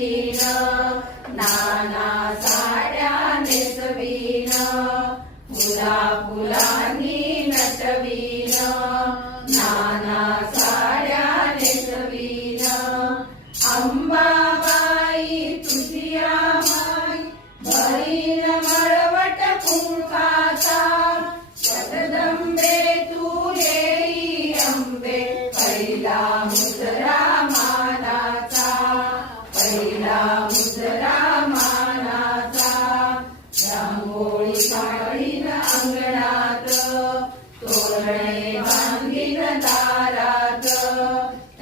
फुलांनी नाना साड्या नेसवीन फुला फुलांनी नटवीन नाना साड्या नेसवीन अंबा तोरणे बांधीन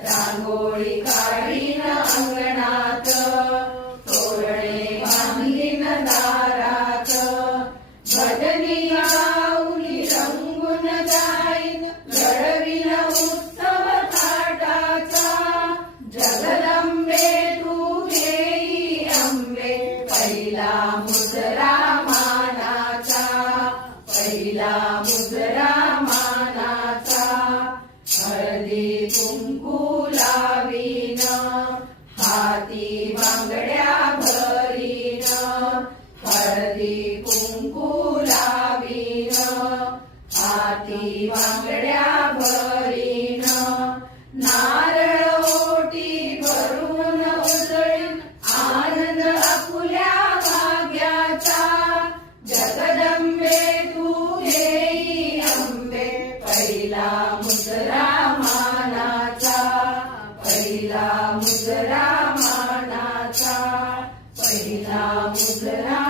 रांगोळी काढीन अंगणात तोरणे बांधीन दारात भजनी गाऊनी रंगून जाईन घडविन उत्सव थाटाचा जगदंबे तू घेई अंबे पहिला मुद्रा मानाचा पहिला हळदी कुंकू लावीन हाती बांगड्या भरीन हळदी कुंकू लावीन हाती बांगड्या भरीन ना पहिला मुजरा मानाचा पहिला मुजरा मानाचा पहिला मुजरा